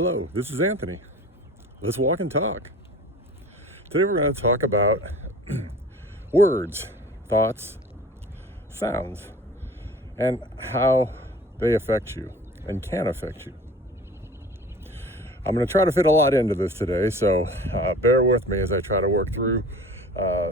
Hello, this is Anthony. Let's walk and talk. Today we're going to talk about words, thoughts, sounds, and how they affect you and can affect you. I'm going to try to fit a lot into this today, so bear with me as I try to work through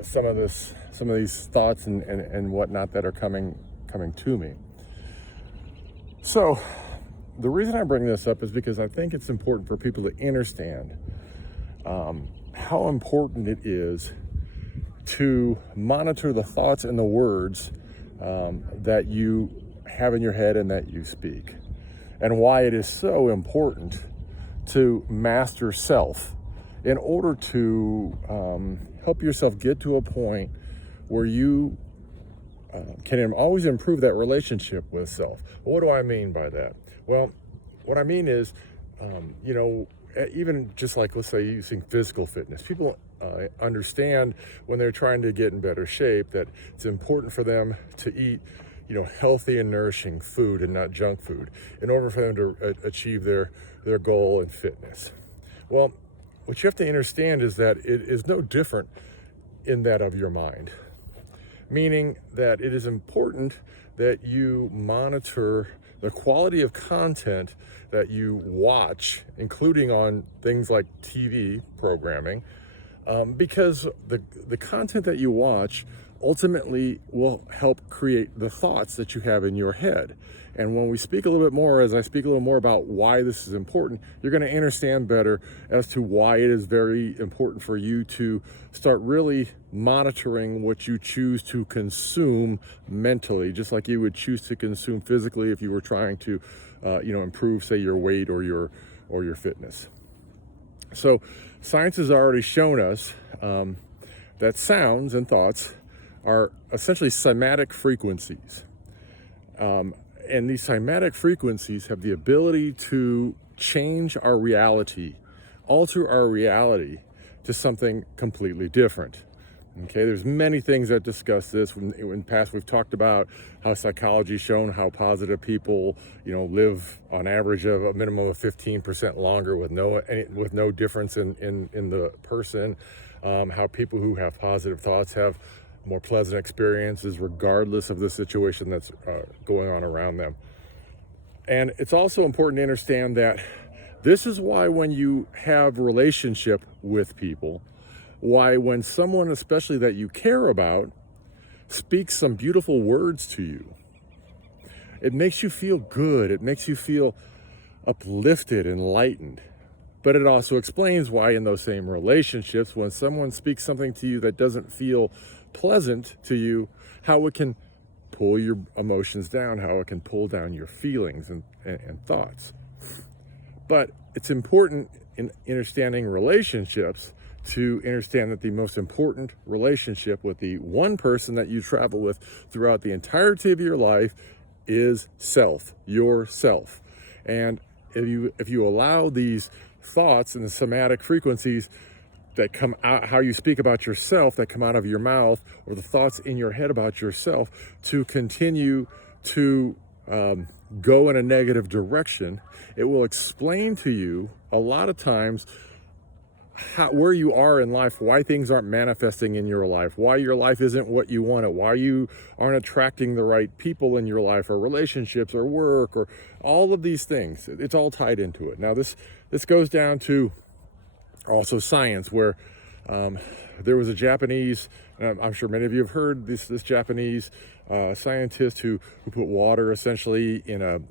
some of these thoughts and whatnot that are coming to me. So, the reason I bring this up is because I think it's important for people to understand how important it is to monitor the thoughts and the words that you have in your head and that you speak, and why it is so important to master self in order to help yourself get to a point where you can always improve that relationship with self. What do I mean by that? Well, what I mean is, even just like, let's say, using physical fitness, people understand when they're trying to get in better shape that it's important for them to eat, healthy and nourishing food and not junk food in order for them to achieve their goal in fitness. Well, what you have to understand is that it is no different in that of your mind, meaning that it is important that you monitor the quality of content that you watch, including on things like TV programming, because the content that you watch ultimately will help create the thoughts that you have in your head. And when we speak a little bit more, as I speak a little more about why this is important, you're going to understand better as to why it is very important for you to start really monitoring what you choose to consume mentally, just like you would choose to consume physically if you were trying to, improve, say, your weight or your fitness. So science has already shown us that sounds and thoughts are essentially cymatic frequencies. And these cymatic frequencies have the ability to change our reality, alter our reality to something completely different. Okay, there's many things that discuss this. In the past, we've talked about how psychology's shown how positive people, live on average of a minimum of 15% longer with no difference in the person. How people who have positive thoughts have more pleasant experiences regardless of the situation that's going on around them. And it's also important to understand that this is why when you have relationship with people, why when someone, especially that you care about, speaks some beautiful words to you, it makes you feel good, it makes you feel uplifted, enlightened. But it also explains why in those same relationships, when someone speaks something to you that doesn't feel pleasant to you, how it can pull your emotions down, how it can pull down your feelings and thoughts. But it's important in understanding relationships to understand that the most important relationship with the one person that you travel with throughout the entirety of your life is self, yourself. And if you allow these thoughts and the somatic frequencies that come out, how you speak about yourself, that come out of your mouth, or the thoughts in your head about yourself, to continue to go in a negative direction, it will explain to you a lot of times where you are in life, why things aren't manifesting in your life, why your life isn't what you want it, why you aren't attracting the right people in your life, or relationships, or work, or all of these things. It's all tied into it. Now, this goes down to also science, where there was a Japanese, and I'm sure many of you have heard this Japanese scientist who put water essentially in a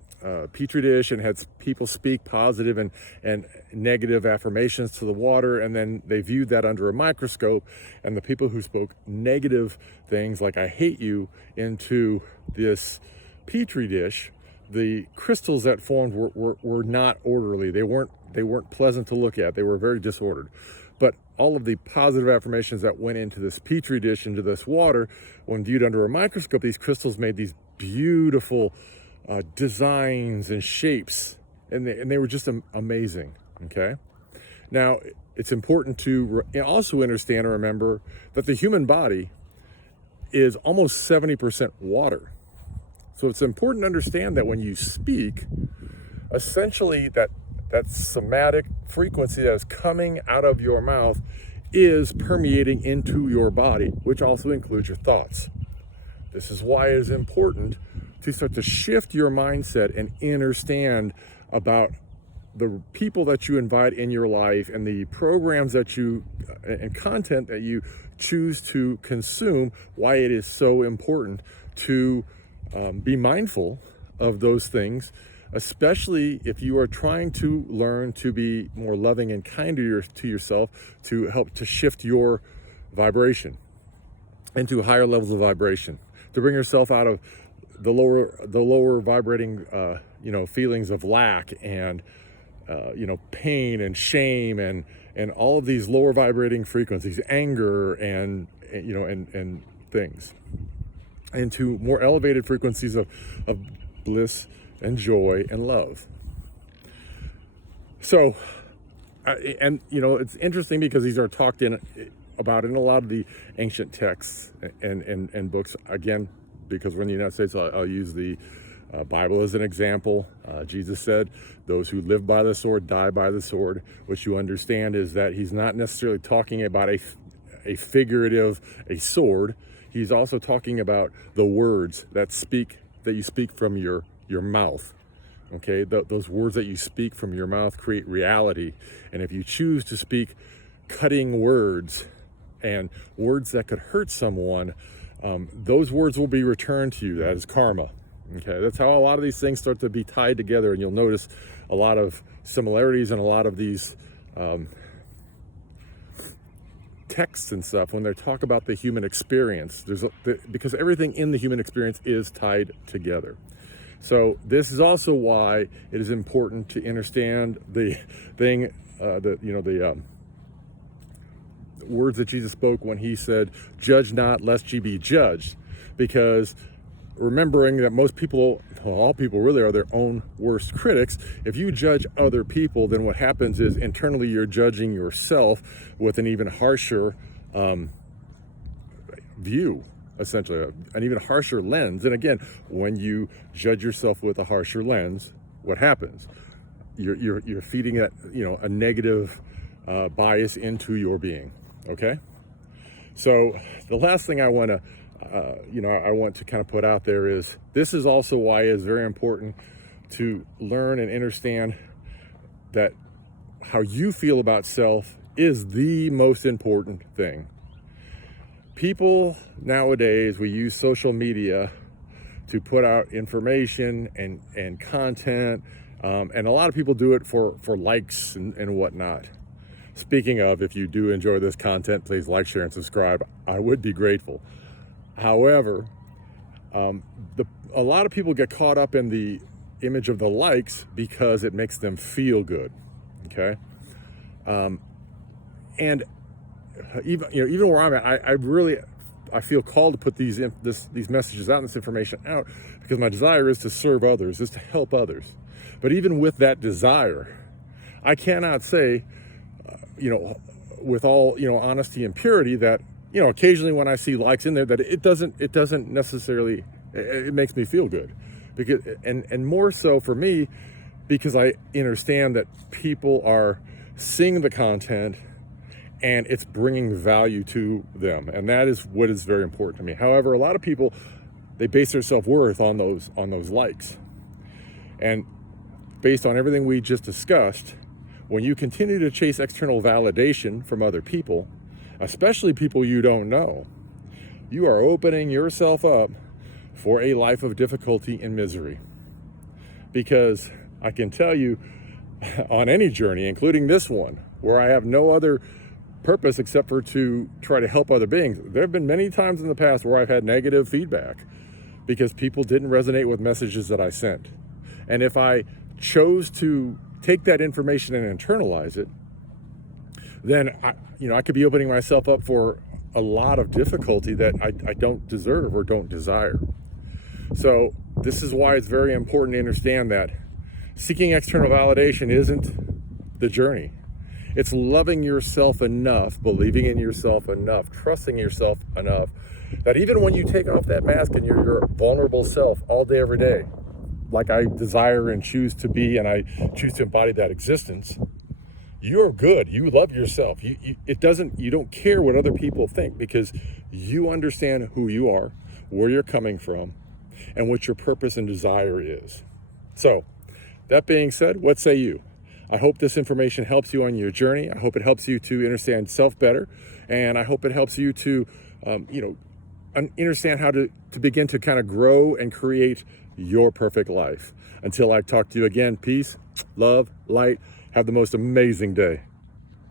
petri dish and had people speak positive and negative affirmations to the water, and then they viewed that under a microscope, and the people who spoke negative things like "I hate you" into this petri dish, the crystals that formed were not orderly. They weren't pleasant to look at. They were very disordered. But all of the positive affirmations that went into this petri dish, into this water, when viewed under a microscope, these crystals made these beautiful designs and shapes, and they were just amazing. Okay, now it's important to also understand and remember that the human body is almost 70% water. So it's important to understand that when you speak, essentially that that somatic frequency that is coming out of your mouth is permeating into your body, which also includes your thoughts. This is why it is important to start to shift your mindset and understand about the people that you invite in your life and the programs that you and content that you choose to consume, why it is so important to be mindful of those things, especially if you are trying to learn to be more loving and kind to yourself, to help to shift your vibration into higher levels of vibration, to bring yourself out of the lower vibrating feelings of lack and pain and shame and all of these lower vibrating frequencies, anger and things, into more elevated frequencies of bliss and joy and love. So, it's interesting because these are talked about in a lot of the ancient texts and books. Again, because we're in the United States, I'll use the Bible as an example. Jesus said, those who live by the sword die by the sword. What you understand is that he's not necessarily talking about a sword. He's also talking about the words that you speak from your mouth. Okay, those words that you speak from your mouth create reality. And if you choose to speak cutting words and words that could hurt someone, those words will be returned to you. That is karma. Okay, that's how a lot of these things start to be tied together, and you'll notice a lot of similarities in a lot of these texts and stuff when they talk about the human experience. Because everything in the human experience is tied together. So this is also why it is important to understand the thing, the words that Jesus spoke when he said, "Judge not, lest ye be judged," because remembering that all people really are their own worst critics. If you judge other people, then what happens is internally you're judging yourself with an even harsher view, essentially, an even harsher lens. And again, when you judge yourself with a harsher lens, what happens? You're feeding that, a negative bias into your being. Okay. So the last thing I want to kind of put out there is, this is also why it's very important to learn and understand that how you feel about self is the most important thing. People nowadays, we use social media to put out information and content, and a lot of people do it for likes and whatnot. Speaking of, if you do enjoy this content, please like, share, and subscribe. I would be grateful. However, a lot of people get caught up in the image of the likes because it makes them feel good. Okay, and even where I'm at, I feel called to put these messages out and this information out because my desire is to serve others, is to help others. But even with that desire, I cannot say, with all honesty and purity, that occasionally when I see likes in there, that it doesn't necessarily, it makes me feel good, because and more so for me, because I understand that people are seeing the content and it's bringing value to them, and that is what is very important to me. However, a lot of people, they base their self-worth on those likes, and based on everything we just discussed, when you continue to chase external validation from other people, especially people you don't know, you are opening yourself up for a life of difficulty and misery. Because I can tell you, on any journey, including this one, where I have no other purpose except for to try to help other beings, there have been many times in the past where I've had negative feedback because people didn't resonate with messages that I sent. And if I chose to take that information and internalize it, then I could be opening myself up for a lot of difficulty that I don't deserve or don't desire. So this is why it's very important to understand that seeking external validation isn't the journey. It's loving yourself enough, believing in yourself enough, trusting yourself enough, that even when you take off that mask and you're your vulnerable self all day, every day, like I desire and choose to be, and I choose to embody that existence, you're good. You love yourself. You don't care what other people think, because you understand who you are, where you're coming from, and what your purpose and desire is. So, that being said, what say you? I hope this information helps you on your journey. I hope it helps you to understand self better, and I hope it helps you to, understand how to begin to kind of grow and create your perfect life. Until I talk to you again, peace, love, light. Have the most amazing day.